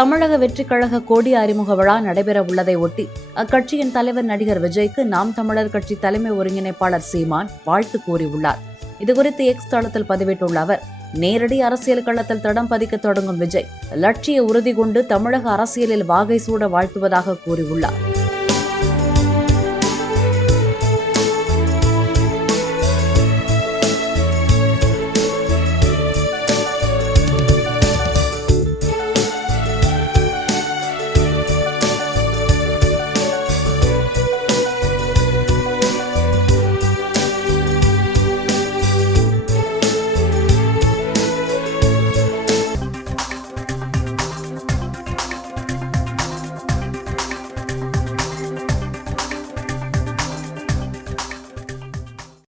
தமிழக வெற்றிக் கழக கொடி அறிமுக விழா நடைபெற உள்ளதை ஒட்டி அக்கட்சியின் தலைவர் நடிகர் விஜய்க்கு நாம் தமிழர் கட்சி தலைமை ஒருங்கிணைப்பாளர் சீமான் வாழ்த்து கூறியுள்ளார். இதுகுறித்து எக்ஸ் தளத்தில் பதிவிட்டுள்ள அவர், நேரடி அரசியல் களத்தில் தடம் பதிக்க தொடங்கும் விஜய் லட்சிய உறுதி கொண்டு தமிழக அரசியலில் வாகை சூட வாழ்த்துவதாக கூறியுள்ளார்.